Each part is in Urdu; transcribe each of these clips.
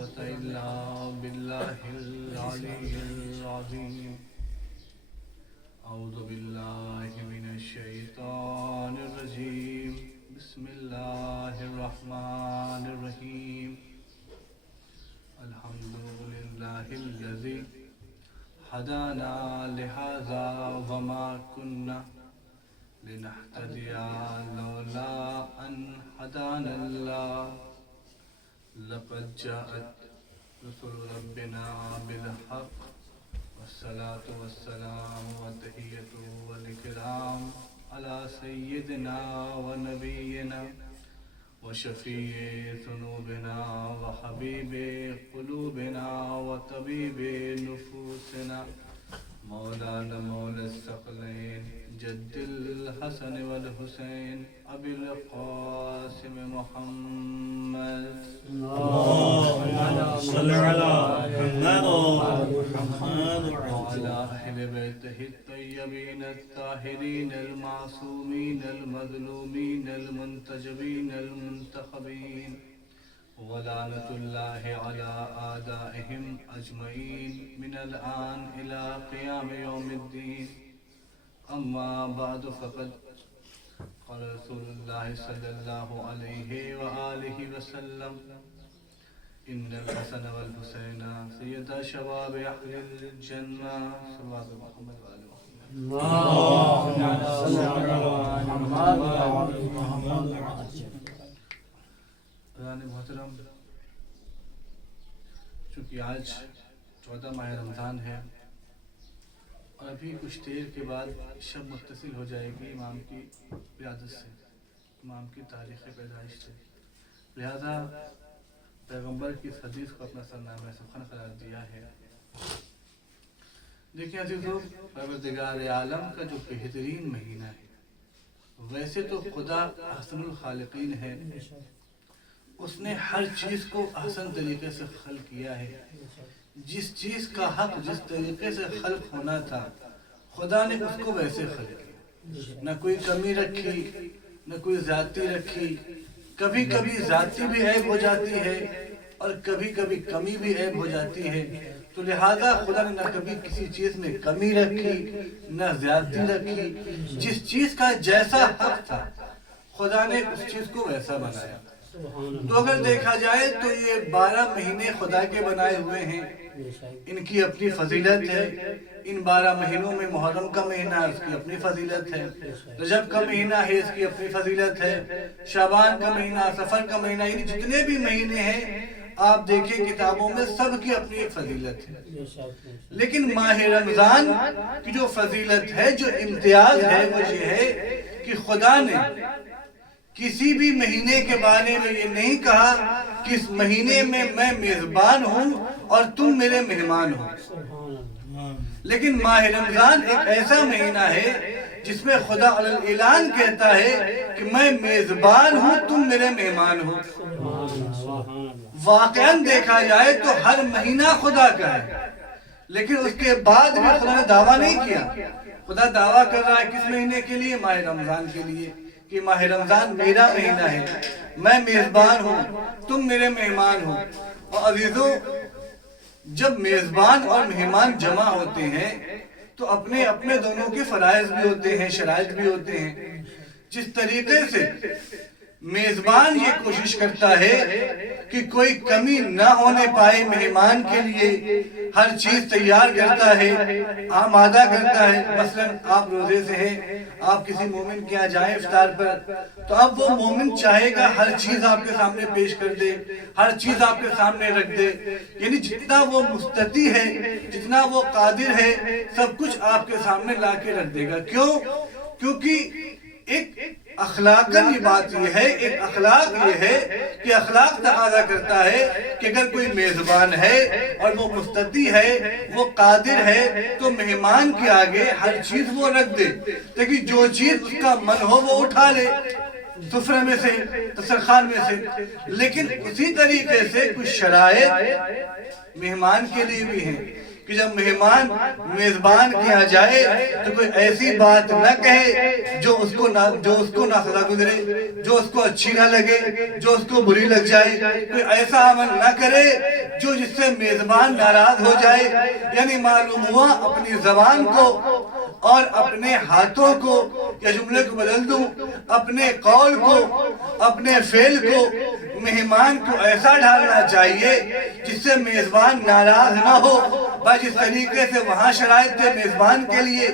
قوة إلا بالله العلي العظيم. أعوذ بالله من الشيطان الرجيم. بسم الله الرحمن الرحيم. الحمد لله الذي هدانا لهذا وما كنا لنهتدي لولا أن هدانا الله. لقد جاءت رسل ربنا بالحق والصلاة والسلام والتحية والإكرام على سيدنا ونبينا وشفيع ذنوبنا وحبيب قلوبنا وطبيب نفوسنا مولانا مولى الثقلين جد الحسن والحسين أبي القاسم محمد. اللهم صل على محمد وعلى أهل بيته الطيبين الطاهرين المعصومين المظلومين المنتجبين المنتخبين ولعنة الله على أعدائهم أجمعين من الآن إلى قيام يوم الدين. أما بعد فقد قال رسول الله صلى الله عليه وآله وسلم إن الحسن والحسين سيدا شباب أهل الجنة. صلى الله عليه وسلم. اللهم صل على محمد. محترم، چونکہ آج 14 ماہ رمضان ہے اور ابھی کچھ دیر کے بعد شب متصل ہو جائے گی امام کی ولادت سے، امام کی تاریخ پیدائش سے، لہذا پیغمبر کی اس حدیث کو اپنا سرنامہ سخن قرار دیا ہے. دیکھیں عزیزو، پروردگار عالم کا جو بہترین مہینہ ہے، ویسے تو خدا احسن الخالقین ہے، اس نے ہر چیز کو احسن طریقے سے خلق کیا ہے. جس چیز کا حق جس طریقے سے خلق ہونا تھا خدا نے اس کو ویسے خلق کیا، نہ کوئی کمی رکھی نہ کوئی زیادتی رکھی. کبھی کبھی زیادتی بھی عیب ہو جاتی ہے اور کبھی کبھی کمی بھی عیب ہو جاتی ہے، تو لہذا خدا نے نہ کبھی کسی چیز میں کمی رکھی نہ زیادتی رکھی. جس چیز کا جیسا حق تھا خدا نے اس چیز کو ویسا بنایا. تو اگر دیکھا جائے تو یہ 12 مہینے خدا کے بنائے ہوئے ہیں، ان کی اپنی فضیلت ہے. ان 12 مہینوں میں محرم کا مہینہ اس کی اپنی فضیلت ہے، رجب کا مہینہ ہے اس کی اپنی فضیلت ہے، شعبان کا مہینہ، سفر کا مہینہ، یعنی جتنے بھی مہینے ہیں آپ دیکھیں کتابوں میں سب کی اپنی ایک فضیلت ہے. لیکن ماہ رمضان کی جو فضیلت ہے، جو امتیاز ہے، وہ یہ ہے کہ خدا نے کسی بھی مہینے کے بارے میں یہ نہیں کہا کہ اس مہینے میں میں میزبان ہوں اور تم میرے مہمان ہو. لیکن ماہ رمضان ایک ایسا مہینہ ہے جس میں خدا علی الاعلان کہتا ہے کہ میں میزبان ہوں تم میرے مہمان ہو. واقعاً دیکھا جائے تو ہر مہینہ خدا کا ہے، لیکن اس کے بعد بھی خدا نے دعویٰ نہیں کیا. خدا دعویٰ کر رہا ہے کس مہینے کے لیے؟ ماہ رمضان کے لیے، کہ ماہ رمضان میرا مہینہ ہے، میں میزبان ہوں تم میرے مہمان ہو. اور عزیزو، جب میزبان اور مہمان جمع ہوتے ہیں تو اپنے اپنے دونوں کے فرائض بھی ہوتے ہیں، شرائط بھی ہوتے ہیں. جس طریقے سے میزبان یہ کوشش کرتا ہے کہ کوئی کمی نہ ہونے پائے مہمان کے لیے، ہر چیز تیار کرتا ہے، آمادہ کرتا ہے. مثلا آپ روزے سے ہیں، آپ کسی مومن کے یہاں جائیں افطار پر، تو اب وہ مومن چاہے گا ہر چیز آپ کے سامنے پیش کر دے، ہر چیز آپ کے سامنے رکھ دے. یعنی جتنا وہ مستطیع ہے، جتنا وہ قادر ہے، سب کچھ آپ کے سامنے لا کے رکھ دے گا. کیوں؟ کیونکہ ایک اخلاقاً یہ بات یہ ہے، ایک اخلاق یہ ہے کہ اخلاق تقاضا کرتا ہے کہ اگر کوئی میزبان ہے اور وہ مستطیع ہے، وہ قادر ہے، تو مہمان کے آگے ہر چیز وہ رکھ دے تاکہ جو چیز اس کا من ہو وہ اٹھا لے سفرے میں سے، دسترخوان میں سے. لیکن اسی طریقے سے کچھ شرائط مہمان کے لیے بھی ہیں کہ جب مہمان میزبان کے یہاں جائے تو کوئی ایسی بات نہ کہے جو اس کو ناسزا گزرے، جو اس کو اچھی نہ لگے، جو اس کو بری لگ جائے، کوئی ایسا عمل نہ کرے جو جس سے میزبان ناراض ہو جائے۔ یعنی معلوم ہوا اپنی زبان کو اور اپنے ہاتھوں کو، یا جملے کو بدل دوں، اپنے قول کو، اپنے فعل کو مہمان کو ایسا ڈھالنا چاہیے جس سے میزبان ناراض نہ ہو۔ بھائی جس طریقے سے وہاں شرائط تھے میزبان کے لیے،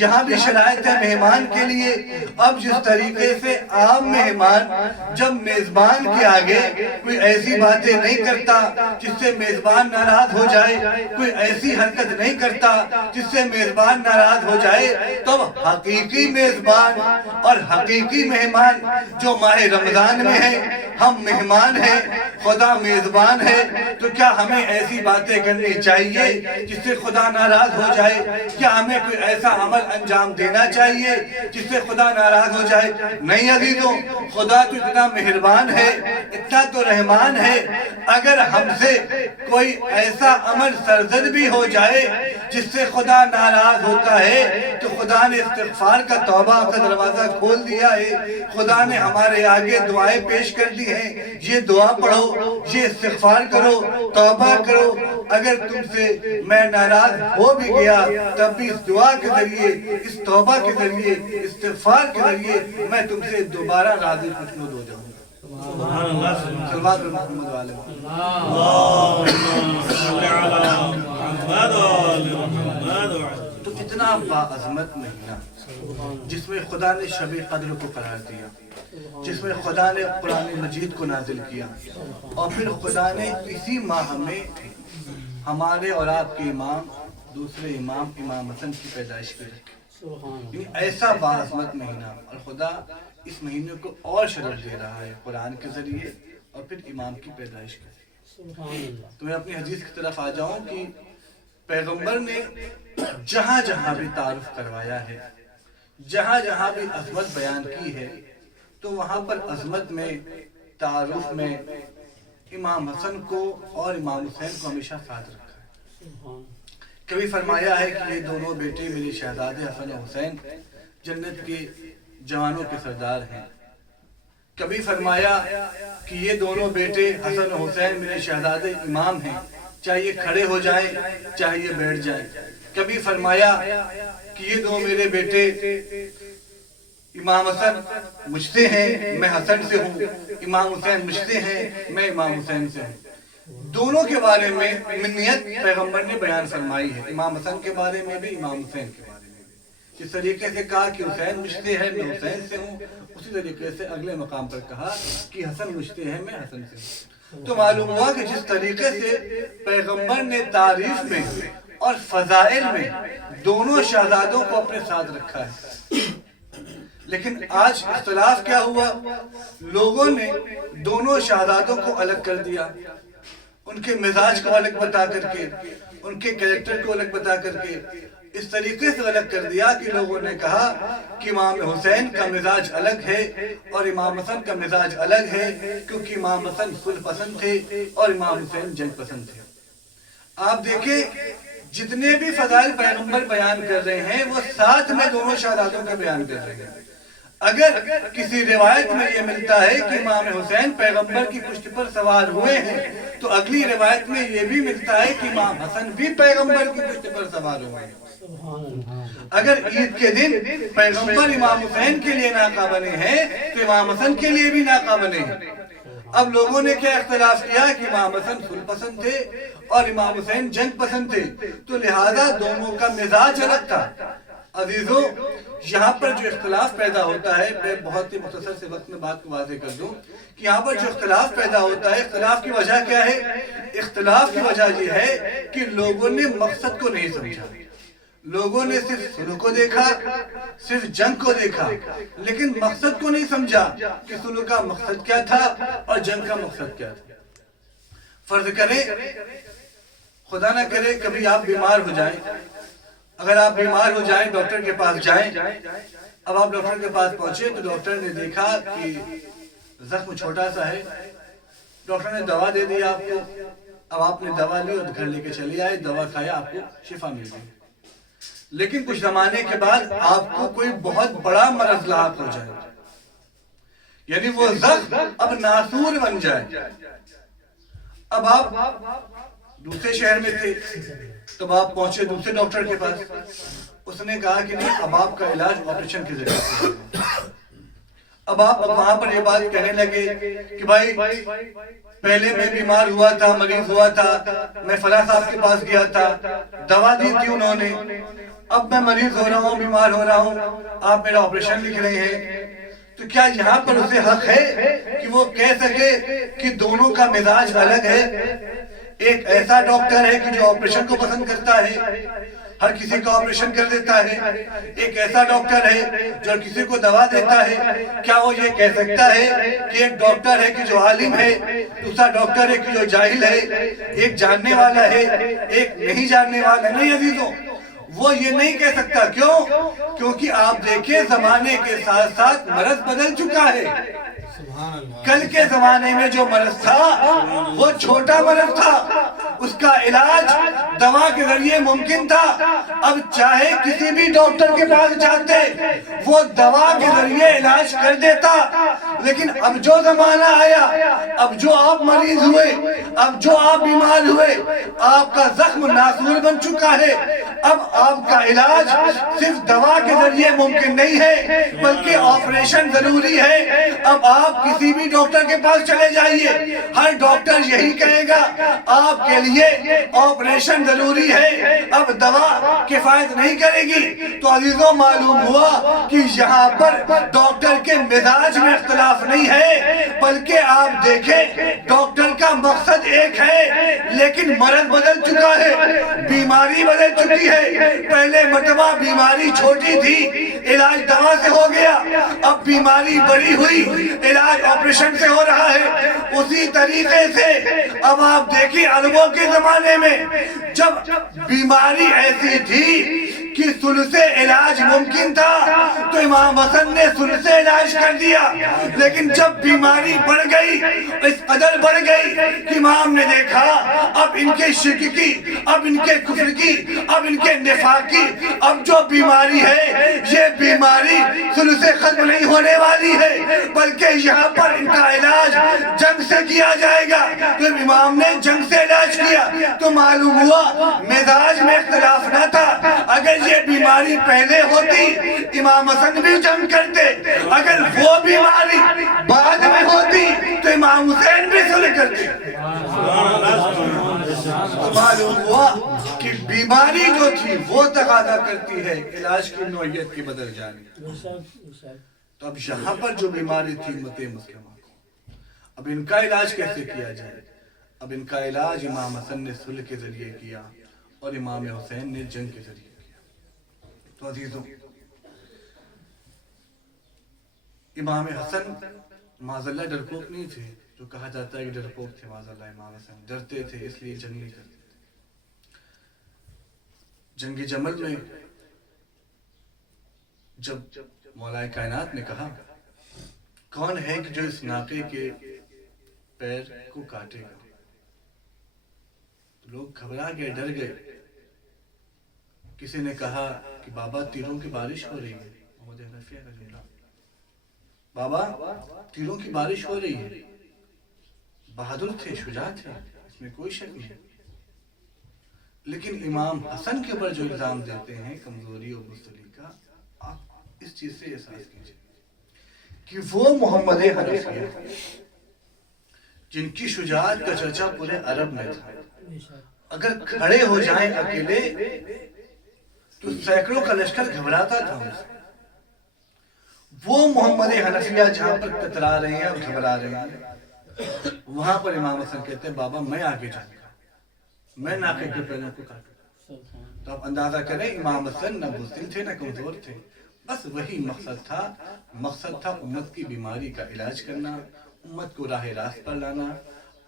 یہاں بھی شرائط ہے مہمان کے لیے۔ اب جس طریقے سے عام مہمان جب میزبان کے آگے کوئی ایسی باتیں نہیں کرتا جس سے میزبان ناراض ہو جائے، کوئی ایسی حرکت نہیں کرتا جس سے میزبان ناراض ہو جائے، تب حقیقی میزبان اور حقیقی مہمان جو ماہ رمضان میں ہیں، ہم مہمان ہیں، خدا میزبان ہے، تو کیا ہمیں ایسی باتیں کرنی چاہیے جس سے خدا ناراض ہو جائے؟ کیا ہمیں کوئی ایسا عمل انجام دینا چاہیے جس سے خدا ناراض ہو جائے؟ نہیں عزیزوں، خدا تو اتنا مہربان ہے، اتنا تو رحمان ہے، اگر ہم سے کوئی ایسا عمل سرزد بھی ہو جائے جس سے خدا ناراض ہوتا ہے تو خدا نے استغفار کا توبہ کا دروازہ کھول دیا ہے۔ خدا نے ہمارے آگے دعائیں پیش کر دی ہیں، یہ دعا پڑھو، یہ استغفار کرو، توبہ کرو، اگر تم سے میں ناراض ہو بھی گیا تب بھی اس دعا کے ذریعے، اس توبہ کے ذریعے، استغفار کے ذریعے میں تم سے دوبارہ راضی خوشنود ہو جاؤں گا۔ سبحان اللہ، صلوات محمد علیہ وسلم۔ اللہم صلی علی محمد وعلی محمد۔ تو اتنا باعظمت مہینہ جس میں خدا نے شب قدر کو قرار دیا، جس میں خدا نے قرآن مجید کو نازل کیا، اور پھر خدا نے اسی ماہ میں ہمارے اور آپ کے امام، دوسرے امام حسن کی پیدائش کی رکھی۔ یعنی ایسا باعظمت مہینہ، اور خدا اس مہینے کو اور شرف دے رہا ہے قرآن کے ذریعے اور پھر امام کی پیدائش کے ذریعے۔ تو میں اپنی حدیث کی طرف آ جاؤں کہ پیغمبر نے جہاں جہاں بھی تعارف کروایا ہے، جہاں جہاں بھی عظمت بیان کی ہے، تو وہاں پر عظمت میں، تعارف میں امام حسن کو اور امام حسین کو ہمیشہ ساتھ رکھا ہے۔ کبھی فرمایا ہے کہ یہ دونوں بیٹے میرے شہزادے حسن و حسین جنت کے جوانوں کے سردار ہیں۔ کبھی فرمایا کہ یہ دونوں بیٹے حسن و حسین میرے شہزادے امام ہیں، چاہے یہ کھڑے ہو جائیں چاہے یہ بیٹھ جائیں۔ کبھی فرمایا کہ یہ دو میرے بیٹے امام حسن مجھ سے ہیں، میں حسن سے ہوں، امام حسین مجھ سے ہیں، میں امام حسین سے ہوں۔ دونوں کے بارے میں منیت پیغمبر نے بیان فرمائی ہے، امام حسن کے بارے میں بھی، امام حسین کے بارے میں بھی۔ اس طریقے سے کہا کہ حسین مجھ سے ہے، میں حسین سے ہوں، اسی طریقے سے اگلے مقام پر کہا کہ حسن مجھ سے ہے، میں حسن سے ہوں۔ تو معلوم ہوا کہ جس طریقے سے پیغمبر نے تعریف میں اور فضائل میں دونوں شہزادوں کو اپنے ساتھ رکھا ہے، لیکن آج اختلاف کیا ہوا؟ لوگوں نے دونوں شہزادوں کو الگ کر دیا، ان کے مزاج کو الگ بتا کر کے، ان کے کریکٹر کو الگ بتا کر کے اس طریقے سے الگ کر دیا کہ لوگوں نے کہا کہ امام حسین کا مزاج الگ ہے اور امام حسن کا مزاج الگ ہے، کیونکہ امام حسن صلح پسند تھے اور امام حسین جنگ پسند تھے۔ آپ دیکھیں جتنے بھی فضائل پیغمبر بیان کر رہے ہیں وہ ساتھ میں دونوں شہزادوں کا بیان کر رہے ہیں۔ اگر کسی روایت میں یہ ملتا ہے کہ امام حسین پیغمبر کی پشت پر سوار ہوئے ہیں تو اگلی روایت میں یہ بھی ملتا ہے کہ امام حسن بھی پیغمبر کی پشت پر سوار ہوئے ہیں۔ اگر عید کے دن پیغمبر امام حسین کے لیے ناقہ بنے ہیں تو امام حسن کے لیے بھی ناقہ بنے ہیں۔ اب لوگوں نے کیا اختلاف کیا کہ امام حسن صلح پسند تھے اور امام حسین جنگ پسند تھے، تو لہذا دونوں کا مزاج الگ تھا۔ عزیزوں، یہاں پر جو اختلاف پیدا ہوتا ہے، میں بہت ہی مختصر سے وقت میں بات کو واضح کر دوں کہ یہاں پر جو اختلاف پیدا ہوتا ہے، اختلاف کی وجہ کیا ہے؟ اختلاف کی وجہ یہ ہے کہ لوگوں نے مقصد کو نہیں سمجھا۔ لوگوں نے صرف صلح کو دیکھا، صرف جنگ کو دیکھا، لیکن مقصد کو نہیں سمجھا کہ صلح کا مقصد کیا تھا اور جنگ کا مقصد کیا تھا۔ فرض کریں، خدا نہ کرے کبھی آپ بیمار ہو جائیں، اگر آپ بیمار ہو جائیں ڈاکٹر کے پاس جائیں، اب آپ ڈاکٹر کے پاس پہنچے تو ڈاکٹر نے دیکھا کہ زخم چھوٹا سا ہے، ڈاکٹر نے دوا دے دی آپ کو، اب آپ نے دوا لی اور گھر لے کے چلے آئے, دوا کھایا, آپ کو شفا مل گئی. لیکن کچھ زمانے کے بعد آپ کو کوئی بہت بڑا مرض لاحق ہو جائے, یعنی وہ زخم اب ناسور بن جائے. اب آپ دوسرے شہر میں تھے, تب آپ پہنچے دوسرے ڈاکٹر کے پاس. اس نے کہا کہ نہیں, اب آپ کا علاج آپریشن کے ذریعے سے ہوگا. اب آپ وہاں پر یہ بات کہنے لگے کہ بھائی پہلے میں بیمار ہوا تھا, مریض ہوا تھا, میں فلاں صاحب کے پاس گیا تھا, دوا دی تھی انہوں نے, اب میں مریض ہو رہا ہوں, بیمار ہو رہا ہوں, آپ میرا آپریشن لکھ رہے ہیں. تو کیا یہاں پر اسے حق ہے کہ وہ کہہ سکے کہ دونوں کا مزاج الگ ہے؟ ایک ایسا ڈاکٹر ہے کہ جو آپریشن کو پسند کرتا ہے, ہر کسی کا آپریشن کر دیتا ہے. ایک ایسا ڈاکٹر ہے جو ہر کسی کو دوا دیتا ہے. کیا وہ یہ کہہ سکتا ہے کہ ایک ڈاکٹر ہے کہ جو عالم ہے, دوسرا ڈاکٹر ہے کہ جو جاہل ہے, ایک جاننے والا ہے, ایک نہیں جاننے والا؟ نہیں عزیزوں, وہ یہ نہیں کہہ سکتا. کیوں؟ کیونکہ آپ دیکھیں زمانے کے ساتھ ساتھ مرض بدل چکا ہے. کل کے زمانے میں جو مرض تھا وہ چھوٹا مرض تھا, اس کا علاج دوا کے ذریعے ممکن تھا. اب چاہے کسی بھی ڈاکٹر کے پاس جاتے, وہ دوا کے ذریعے علاج کر دیتا. لیکن اب جو زمانہ آیا, اب جو آپ مریض ہوئے, اب جو آپ بیمار ہوئے, آپ کا زخم ناسور بن چکا ہے. اب آپ کا علاج صرف دوا کے ذریعے ممکن نہیں ہے, بلکہ آپریشن ضروری ہے. اب آپ کسی بھی ڈاکٹر کے پاس چلے جائیے, ہر ڈاکٹر یہی کہے گا آپ کے لیے آپریشن ضروری ہے, اب دوا کفایت نہیں کرے گی. تو عزیزوں, معلوم ہوا کہ یہاں پر ڈاکٹر کے مزاج میں اختلاف نہیں ہے, بلکہ آپ دیکھیں ڈاکٹر کا مقصد ایک ہے, لیکن مرض بدل چکا ہے, بیماری بدل چکی ہے. پہلے مرتبہ بیماری چھوٹی تھی, علاج دوا سے ہو گیا, اب بیماری بڑی ہوئی, علاج آپریشن سے ہو رہا ہے. اسی طریقے سے اب آپ دیکھیں عربوں کے زمانے میں جب بیماری ایسی تھی کہ ثلث علاج ممکن تھا تو امام حسن نے ثلث علاج کر دیا. لیکن جب بیماری بڑھ گئی, اس قدر بڑھ گئی کہ امام نے دیکھا اب ان کے شرک کی, اب ان کے کفر کی, اب ان کے نفاق کی, اب جو بیماری ہے یہ بیماری ثلث ختم نہیں ہونے والی ہے, بلکہ یہاں پر ان کا علاج جنگ سے کیا جائے گا. تو امام نے جنگ سے علاج کیا. تو معلوم ہوا مزاج میں اختلاف نہ تھا. اگر یہ بیماری پہلے ہوتی امام حسن بھی جنگ کرتے, اگر وہ بیماری بعد میں ہوتی تو امام حسین بھی صلح کرتے. معلوم ہوا کہ بیماری جو تھی وہ تقاضا کرتی ہے علاج کی نوعیت کی بدل جانی. تو اب یہاں پر جو بیماری تھی امت مسلمہ کو, اب ان کا علاج کیسے کیا جائے؟ اب ان کا علاج امام حسن نے صلح کے ذریعے کیا اور امام حسین نے جنگ کے ذریعے کیا. تو عزیزوں, امام حسن معاذاللہ ڈرپوک نہیں تھے, جو کہا جاتا ہے کہ ڈرپوک تھے معاذاللہ. امام حسن ڈرتے تھے, اس لیے جنگ نہیں کرتے تھے. جنگ جمل میں جب مولا کائنات نے کہا کون ہے کہ جو اس ناقے کے پیر کو کاٹے گا, لوگ گھبرا گئے, ڈر گئے. کسی نے کہا کہ بابا تیروں کی بارش ہو رہی ہے. محمد حنفیہ کا جملہ, بابا تیروں کی بارش ہو رہی ہے. بہادر تھے, شجاع تھے, اس میں کوئی شک نہیں. لیکن امام حسن کے اوپر جو الزام دیتے ہیں کمزوری اور بزدلی کا, آپ اس چیز سے احساس کیجئے کہ وہ محمد حنفیہ جن کی شجاعت کا چرچا پورے عرب میں تھا, اگر کھڑے ہو جائیں اکیلے تو سینکڑوں کا لشکر گھبراتا تھا ان سے. وہ محمد حنفیہ جہاں پر کترا رہے ہیں اور گھبرا رہے ہیں, وہاں پر امام حسن کہتے ہیں بابا میں آگے جاؤں گا, میں ناقے کے پیروں کو کاٹوں. تو آپ اندازہ کریں امام حسن نہ بزدل تھے نہ کمزور تھے, بس وہی مقصد تھا امت کی بیماری کا علاج کرنا, امت کو راہ راست پر لانا.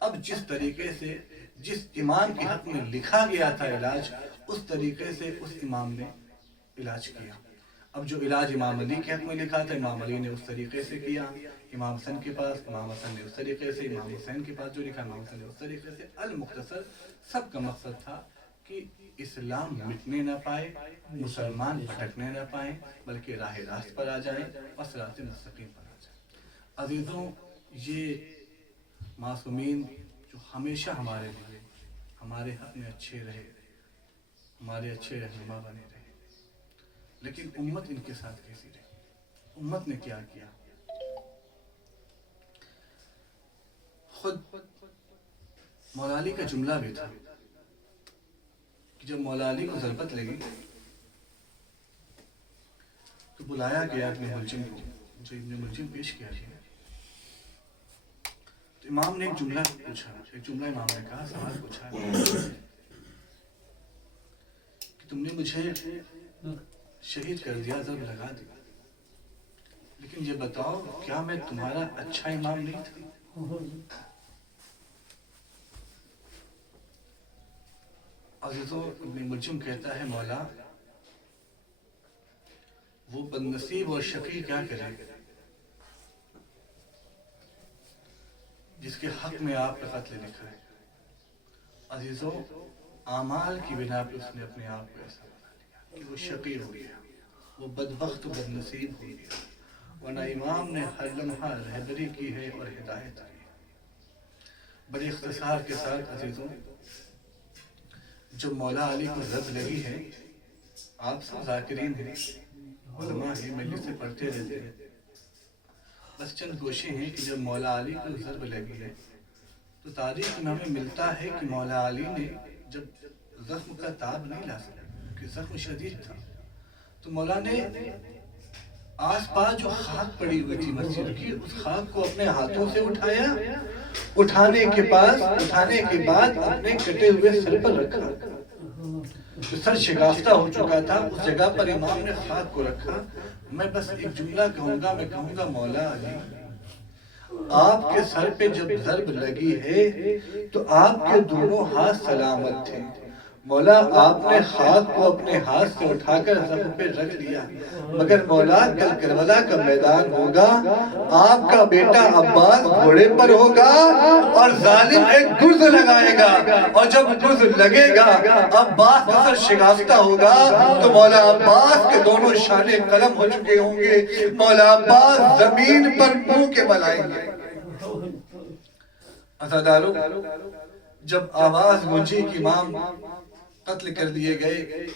اب جس طریقے سے جس امام کے حق میں لکھا گیا تھا علاج, اس طریقے سے اس امام نے علاج کیا. اب جو علاج امام علی کے حق میں لکھا تھا امام علی نے اس طریقے سے کیا، امام حسن کے پاس امام حسن نے اس طریقے سے، امام حسین کے پاس جو لکھا امام حسن نے اس طریقے سے۔ المختصر سب کا مقصد تھا کہ اسلام مٹنے نہ پائے، مسلمان بھٹکنے نہ پائیں، بلکہ راہ راست پر آ جائیں اور صراط مستقیم پر آ جائیں۔ عزیزوں، یہ معصومین جو ہمیشہ ہمارے لیے ہمارے حق میں اچھے رہے، ہمارے اچھے رہنما بنے رہے، لیکن امت ان کے ساتھ کیسی رہی؟ امت نے کیا کیا؟ خود مولا علی کا جملہ بھی تھا کہ جب مولا علی کو ضربت لگی تو بلایا گیا ابن ملجم کو، جو ابن ملجم پیش کیا گیا، تو امام نے ایک جملہ پوچھا، ایک جملہ امام نے کہا، سوال پوچھا کہ تم نے مجھے شہید کر دیا، ضرب لگا دیا، لیکن یہ بتاؤ کیا میں تمہارا اچھا امام نہیں تھا؟ عزیزوں، ابن ملجم کہتا ہے مولا وہ بدنصیب اور شقی کیا کرے جس کے حق میں آپ کا قتل لکھا ہے۔ عزیزوں، اعمال کی بنا پہ اس نے اپنے آپ کو ایسا بنا لیا کہ وہ شقی ہو گیا، وہ بدبخت و بدنصیب ہو گیا، ورنہ امام نے ہر لمحہ رہبری کی ہے اور ہدایت کی ہے۔ بڑے اختصار کے ساتھ عزیزوں، جو مولا علی کو ضرب لگی ہے، آپ سب ذاکرین ہیں، علماء ہیں، مجلس سے پڑھتے رہتے ہیں، بس چند گوشے ہیں کہ جب مولا علی کو ضرب لگی ہے تو تاریخ میں ہمیں ملتا ہے کہ مولا علی نے جب زخم کا تاب نہیں لا سکا کہ زخم شدید تھا، تو مولا نے آس پاس جو خاک پڑی ہوئی تھی مسجد کی، اس خاک کو اپنے ہاتھوں سے اٹھایا، اٹھانے کے بعد اپنے کٹے ہوئے سر پر رکھا، جو سر شکافتہ ہو چکا تھا اس جگہ پر امام نے خاک کو رکھا۔ میں بس ایک جملہ کہوں گا مولا علی، آپ کے سر پہ جب ضرب لگی ہے تو آپ کے دونوں ہاتھ سلامت تھے، مولا آپ نے خاک کو اپنے ہاتھ سے اٹھا کر زخم پہ رکھ لیا، مگر مولا کل کربلا کا میدان ہوگا، آپ کا بیٹا عباس گھوڑے پر ہوگا اور ظالم ایک گرز لگائے گا، اور جب گرز لگے گا عباس کا سر شکافتہ ہوگا تو مولا عباس کے دونوں شانے قلم ہو چکے ہوں گے، مولا عباس زمین پر منہ کے بل آئیں گے۔ عزادارو، جب آواز گونجی کہ امام قتل کر دیے گئے،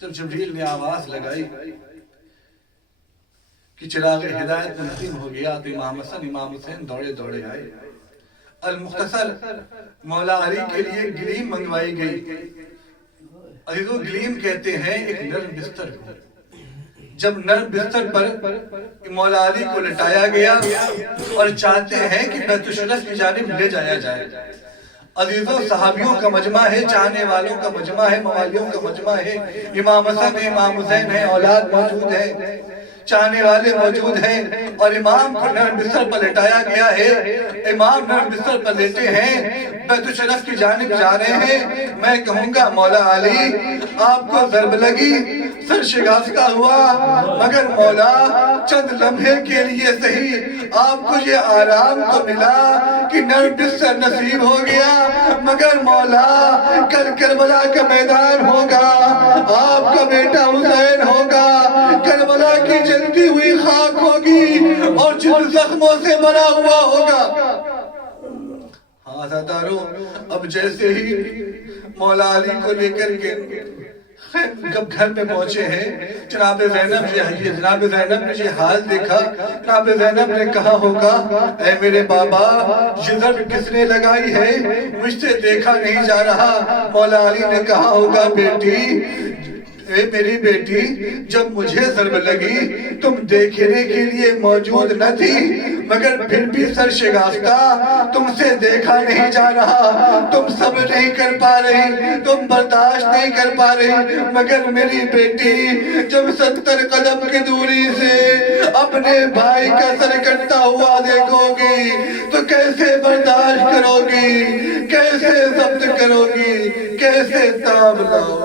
جب جبریل نے آواز لگائی کہ چراغ ہدایت منظم ہو گیا تو امام حسن امام حسین دوڑے آئے۔ المختصر مولا علی کے لیے گلیم منگوائی گئی۔ عزیزو، گلیم کہتے ہیں ایک نرم بستر کو۔ جب نرم بستر پر مولا علی کو لٹایا گیا اور چاہتے ہیں کہ بیت الشرف کی جانب لے جایا جائے، عزیزوں صحابیوں کا مجمع ہے، چاہنے والوں کا مجمع ہے، موالیوں کا مجمع ہے، امام حسن ہے، امام حسین ہے، اولاد موجود ہے، چاہنے والے موجود ہیں، اور امام کو نرم بستر پر لٹایا گیا ہے۔ امام نرم بستر پر لیٹے ہیں، بیت الشرف کی جانب جا رہے ہیں۔ میں کہوں گا مولا علی، آپ کو ضرب لگی، سر شکافتہ ہوا، مگر مولا چند لمحے کے لیے صحیح آپ کو یہ آرام تو ملا کہ نرم بستر نصیب ہو گیا، مگر مولا کل کربلا کا میدان ہوگا، آپ کا بیٹا حسین ہوگا، کربلا کی جلتی ہوئی خاک ہوگی اور جن زخموں سے بنا ہوا ہوگا۔ ہاں عزادارو، اب جیسے ہی مولا علی کو لے کر کے جب گھر میں پہنچے ہیں، جناب زینب نے یہ حال دیکھا، جناب زینب نے کہا ہوگا، اے میرے بابا یہ ضرب کس نے لگائی ہے، مجھ سے دیکھا نہیں جا رہا۔ مولا علی نے کہا ہوگا، بیٹی، اے میری بیٹی، جب مجھے ضرب لگی تم دیکھنے کے لیے موجود نہ تھی، مگر پھر بھی سر شکافتہ، تم سے دیکھا نہیں جا رہا، تم صبر نہیں کر پا رہی، تم برداشت نہیں کر پا رہی، مگر میری بیٹی جب 70 قدم کی دوری سے اپنے بھائی کا سر کٹتا ہوا دیکھو گی تو کیسے برداشت کرو گی، کیسے ضبط کرو گی، کیسے تاب لاؤ